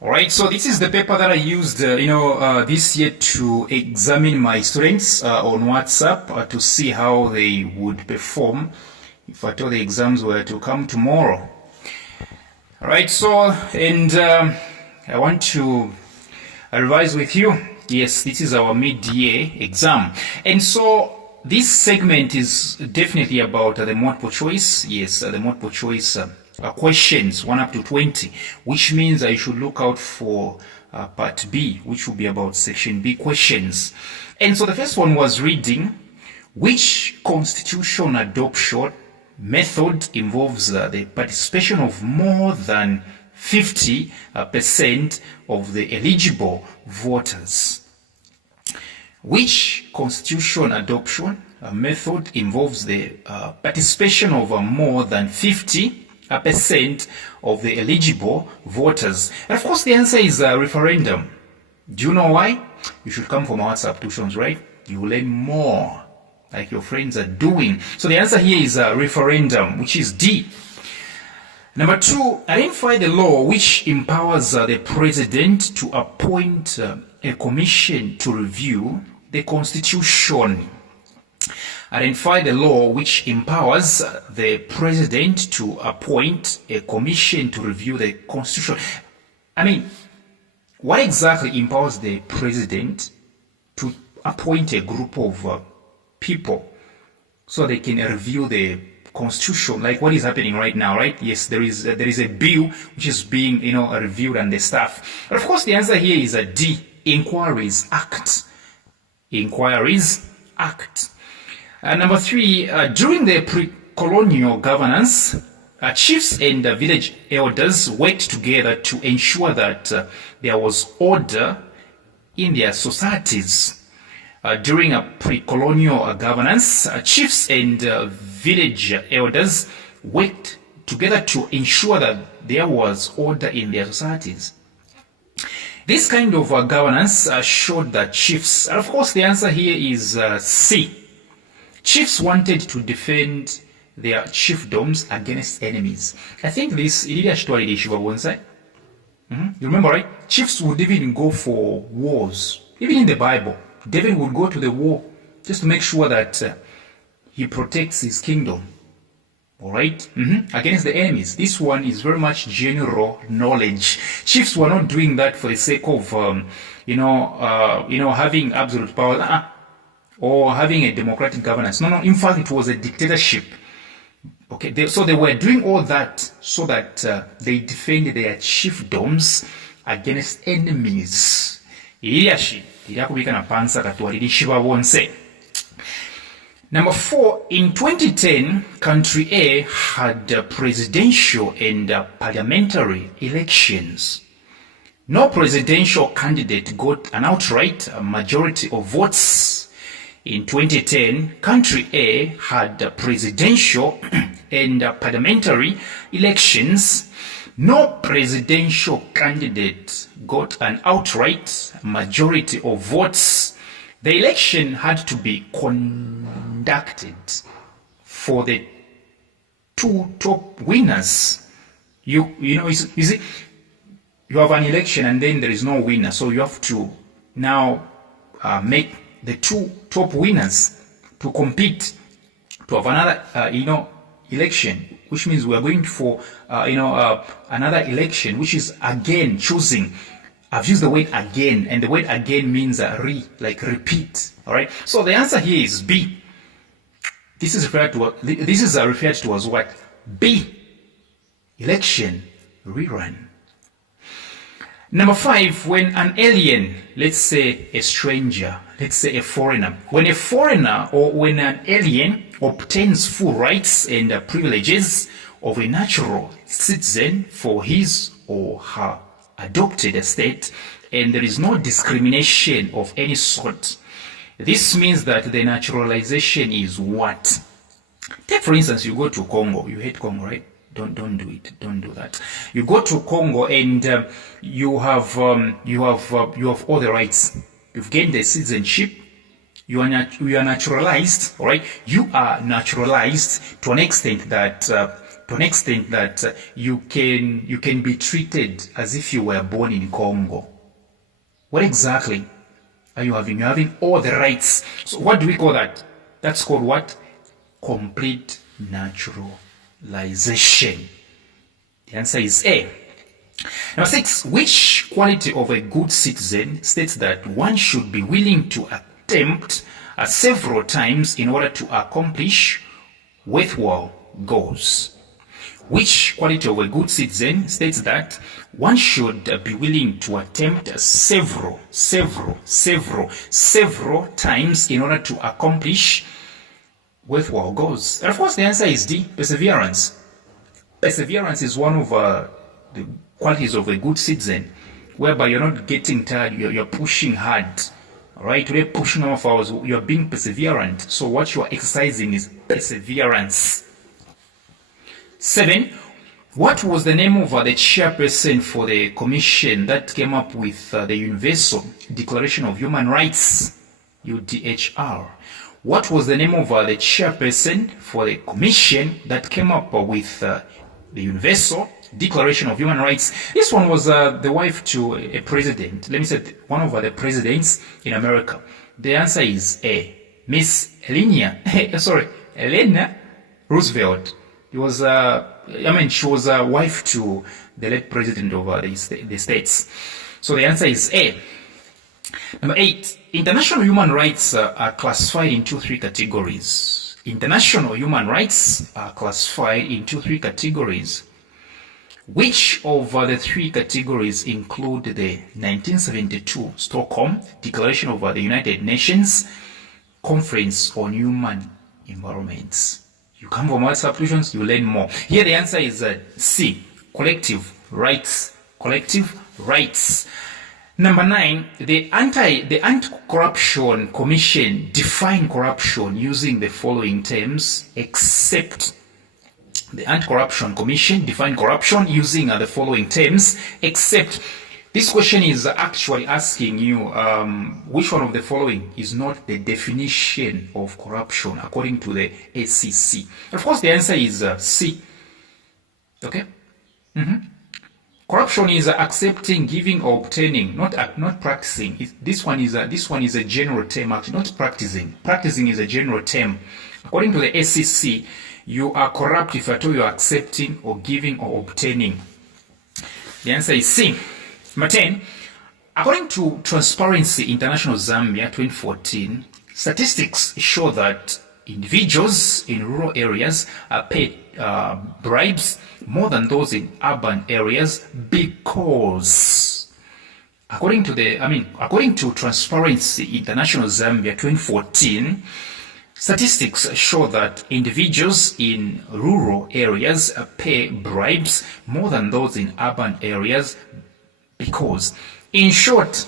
Alright, so this is the paper that I used, this year to examine my students on WhatsApp to see how they would perform if at all the exams were to come tomorrow. Alright, so, and I want to revise with you. Yes, this is our mid-year exam. And so this segment is definitely about the multiple choice. Yes, the multiple choice questions 1 up to 20, which means I should look out for part B, which will be about section B questions. And so the first one was reading, which constitution adoption method involves the participation of more than 50% of the eligible voters. Which constitution adoption method involves the participation of more than 50% of the eligible voters? And of course the answer is referendum. Do you know why? You should come from our WhatsApp tuitions, right? You will learn more like your friends are doing. So the answer here is referendum, which is D. Number 2, identify the law which empowers the president to appoint a commission to review the constitution. Identify the law which empowers the president to appoint a commission to review the constitution. I mean, what exactly empowers the president to appoint a group of people so they can review the constitution, like what is happening right now, right? Yes, there is a bill which is being reviewed and the stuff. But of course the answer here is a D, Inquiries Act. Inquiries Act. Number 3, during the pre-colonial governance, chiefs and village elders worked together to ensure that there was order in their societies. During a pre-colonial governance, chiefs and village elders worked together to ensure that there was order in their societies. This kind of governance showed that chiefs, and of course the answer here is C. Chiefs wanted to defend their chiefdoms against enemies. I think this, you remember, right? Chiefs would even go for wars. Even in the Bible, David would go to the war just to make sure that he protects his kingdom. All right? Against the enemies. This one is very much general knowledge. Chiefs were not doing that for the sake of, having absolute power or having a democratic governance. No. In fact, it was a dictatorship. Okay, so they were doing all that so that they defended their chiefdoms against enemies. Number 4, in 2010, country A had presidential and parliamentary elections. No presidential candidate got an outright majority of votes. In 2010, country A had presidential and parliamentary elections. No presidential candidate got an outright majority of votes. The election had to be conducted for the 2 top winners. You see, you have an election and then there is no winner, so you have to now make the 2 top winners to compete to have another election, which means we are going for another election, which is again choosing. I've used the word again, and the word again means repeat. All right. So the answer here is B. This is referred to as what? B. Election rerun. Number 5, when an alien, let's say a stranger, let's say a foreigner, when a foreigner or when an alien obtains full rights and privileges of a natural citizen for his or her adopted state, and there is no discrimination of any sort, this means that the naturalization is what? Take for instance, you go to Congo. You hate Congo, right? Don't do it. Don't do that. You go to Congo and you have all the rights. You've gained the citizenship. You are naturalized, all right? You are naturalized to an extent that to an extent that you can be treated as if you were born in Congo. What exactly are you having? You're having all the rights. So what do we call that? That's called what? Complete naturalization. The answer is A. Number 6, which quality of a good citizen states that one should be willing to attempt several times in order to accomplish worthwhile goals? Which quality of a good citizen states that one should be willing to attempt several times in order to accomplish worthwhile goals? And of course, the answer is D, perseverance. Perseverance is one of the qualities of a good citizen, whereby you're not getting tired, you're pushing hard. All right, you're pushing off hours, you're being perseverant. So what you're exercising is perseverance. 7, what was the name of the chairperson for the commission that came up with the Universal Declaration of Human Rights, UDHR? What was the name of the chairperson for the commission that came up with the Universal Declaration of Human Rights? This one was the wife to a president. Let me say one of the presidents in America. The answer is A, Miss Elena Roosevelt. It was, she was a wife to the late president of the States. So the answer is A. Number 8, international human rights are classified into 3 categories. International human rights are classified into 3 categories. Which of the 3 categories include the 1972 Stockholm Declaration of the United Nations Conference on Human Environments? You come from WhatsApp solutions, you learn more. Here the answer is C, collective rights. Collective rights. Number 9, the Anti-Corruption Commission defined corruption using the following terms, except. The Anti-Corruption Commission defined corruption using the following terms, except. This question is actually asking you which one of the following is not the definition of corruption according to the ACC. Of course, the answer is C. Okay. Corruption is accepting, giving, or obtaining, not practicing. This one is a general term, actually, not practicing. Practicing is a general term. According to the ACC, you are corrupt if at all you are accepting, or giving, or obtaining. The answer is C. Number 10, according to Transparency International Zambia 2014, statistics show that individuals in rural areas are paid bribes more than those in urban areas because, according to Transparency International Zambia 2014, statistics show that individuals in rural areas pay bribes more than those in urban areas because, in short,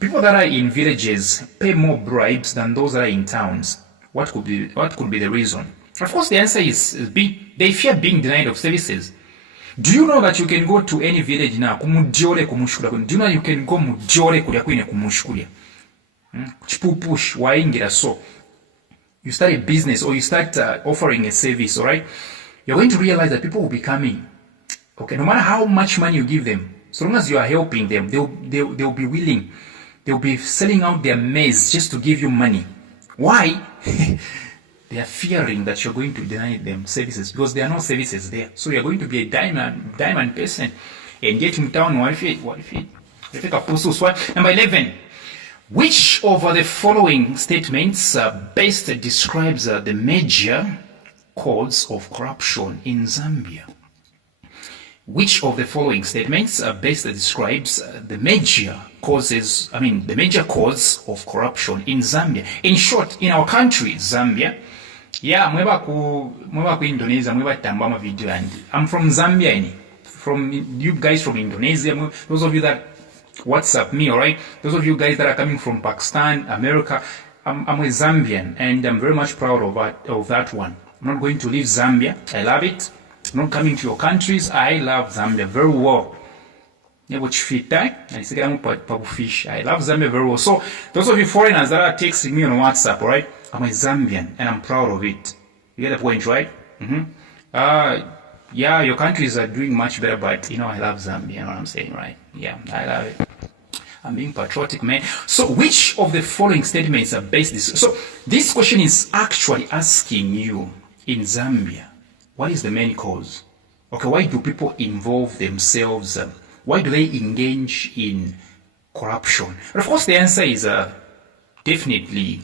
people that are in villages pay more bribes than those that are in towns. What could be the reason? Of course, the answer is B. They fear being denied of services. Do you know that you can go to any village now? Do you know you can go mujore kulya kwine kumushkulya? Chipupush waingira so. You start a business or you start offering a service, all right? You're going to realize that people will be coming. Okay, no matter how much money you give them, so long as you are helping them, they'll be willing. They'll be selling out their maize just to give you money. Why? They are fearing that you're going to deny them services because there are no services there. So you're going to be a diamond person and get in town. What if Number 11. Which of the following statements best describes the major cause of corruption in Zambia? Which of the following statements best describes the major cause of corruption in Zambia? In short, in our country, Zambia. Yeah, mweba ku Indonesia, mweba tamba video and I'm from Zambia. From you guys from Indonesia, those of you that WhatsApp me, alright? Those of you guys that are coming from Pakistan, America, I'm a Zambian and I'm very much proud of that one. I'm not going to leave Zambia. I love it. I'm not coming to your countries. I love Zambia very well. I love Zambia very well. So those of you foreigners that are texting me on WhatsApp, alright? I'm a Zambian and I'm proud of it. You get the point, right? Yeah, your countries are doing much better, but I love Zambia, you know what I'm saying, right? Yeah, I love it. I'm being patriotic, man. So which of the following statements are based this? So this question is actually asking you, in Zambia, what is the main cause? Okay, why do people involve themselves? Why do they engage in corruption? And of course, the answer is definitely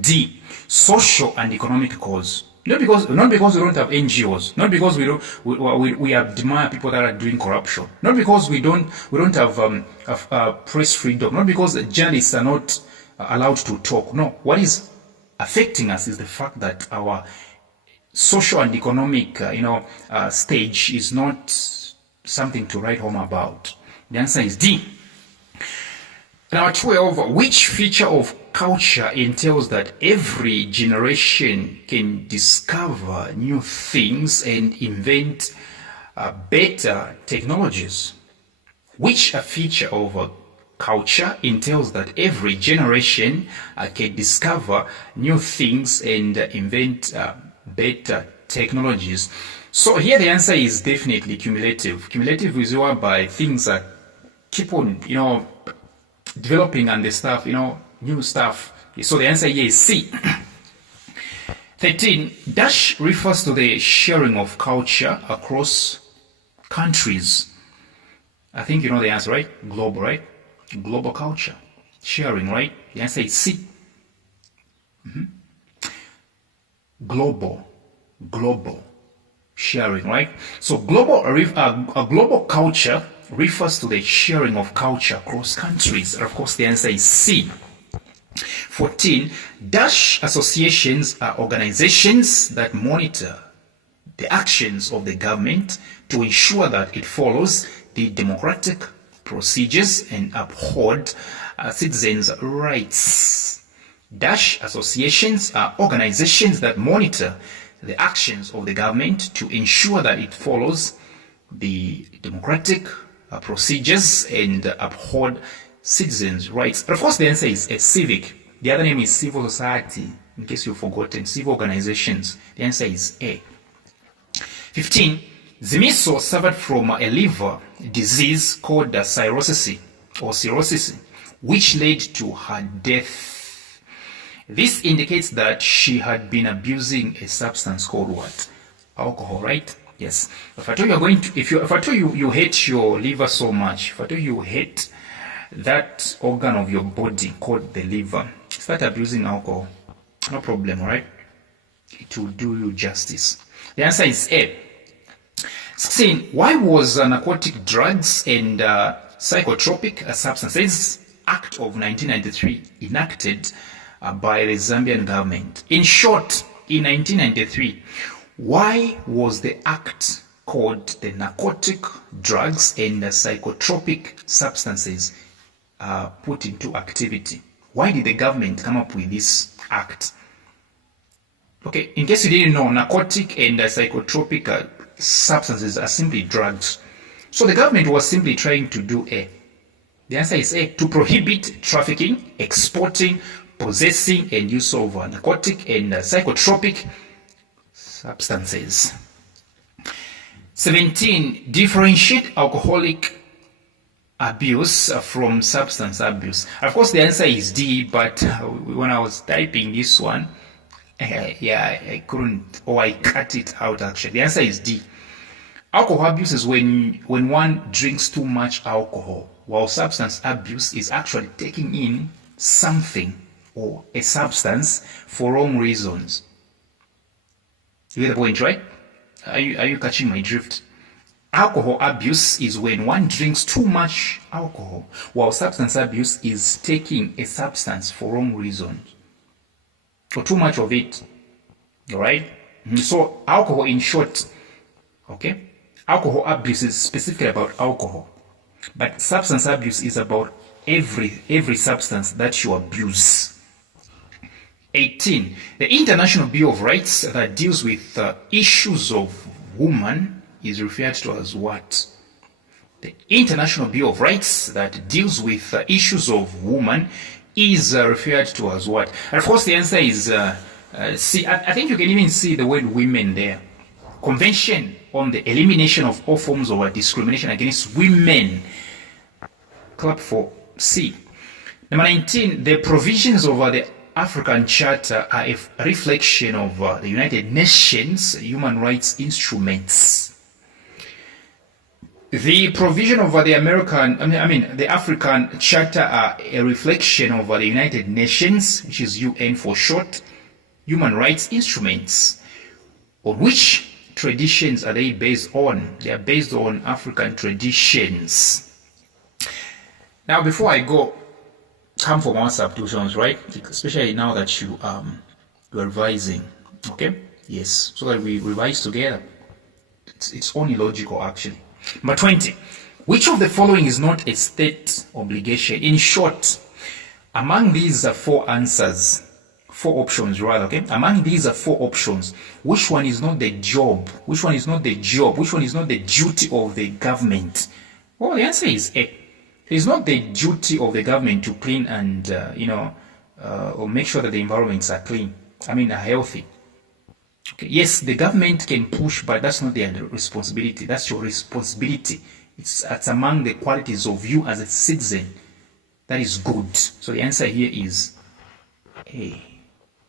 D, social and economic cause. Not because we don't have NGOs, not because we admire people that are doing corruption, not because we don't have press freedom, not because journalists are not allowed to talk. No, what is affecting us is the fact that our social and economic stage is not something to write home about. The answer is D. Number 12, which feature of culture entails that every generation can discover new things and invent better technologies? Which feature of culture entails that every generation can discover new things and invent better technologies? So here the answer is definitely cumulative. Cumulative is whereby things that keep on, developing and the stuff, new stuff. So the answer here is C. 13, dash refers to the sharing of culture across countries. I think you know the answer, right? Global, right? Global culture. Sharing, right? The answer is C. Global sharing, right? So global culture refers to the sharing of culture across countries. And of course, the answer is C. 14, dash associations are organizations that monitor the actions of the government to ensure that it follows the democratic procedures and uphold citizens' rights. Dash associations are organizations that monitor the actions of the government to ensure that it follows the democratic procedures and uphold citizens' rights. But of course, the answer is a civic. The other name is civil society, in case you've forgotten, civil organizations. The answer is A. 15, Zimiso suffered from a liver disease called cirrhosis, which led to her death. This indicates that she had been abusing a substance called what? Alcohol, right? Yes. If I tell you if I tell you hate your liver so much, if I tell you hate that organ of your body called the liver, start abusing alcohol. No problem, right? It will do you justice. The answer is A. 16. Why was Narcotic Drugs and Psychotropic Substances Act of 1993 enacted by the Zambian government? In short, in 1993, why was the act called the Narcotic Drugs and Psychotropic Substances put into activity? Why did the government come up with this act? Okay, in case you didn't know, narcotic and psychotropic substances are simply drugs. So the government was simply trying to do A. The answer is A, to prohibit trafficking, exporting, possessing, and use of narcotic and psychotropic substances. 17. Differentiate alcoholic abuse from substance abuse. Of course, the answer is D, but when I was typing this one, I couldn't, or I cut it out actually. The answer is D. Alcohol abuse is when one drinks too much alcohol, while substance abuse is actually taking in something or a substance for wrong reasons. You get the point, right? Are you catching my drift? Alcohol abuse is when one drinks too much alcohol, while substance abuse is taking a substance for wrong reasons, or too much of it. All right? So alcohol, in short, okay? Alcohol abuse is specifically about alcohol, but substance abuse is about every substance that you abuse. 18. The International Bill of Rights that deals with issues of women is referred to as what? The International Bill of Rights that deals with issues of women is referred to as what? And of course, the answer is C. I think you can even see the word women there. Convention on the elimination of all forms of discrimination against women. Clap for C. Number 19, the provisions of the African Charter are a reflection of the United Nations human rights instruments. The provision of the the African Charter are a reflection of the United Nations, which is UN for short, human rights instruments. On which traditions are they based on? They are based on African traditions. Now, before I go, come for more substitutions, right? Especially now that you are revising, okay? Yes, so that we revise together. It's only logical, actually. Number 20, which of the following is not a state obligation? In short, among these are four answers, four options rather, okay? Among these are four options. Which one is not the job? Which one is not the job? Which one is not the duty of the government? Well, the answer is A. It is not the duty of the government to clean and, or make sure that the environments are clean, are healthy. Okay. Yes, the government can push, but that's not their responsibility. That's your responsibility. It's among the qualities of you as a citizen that is good. So the answer here is A.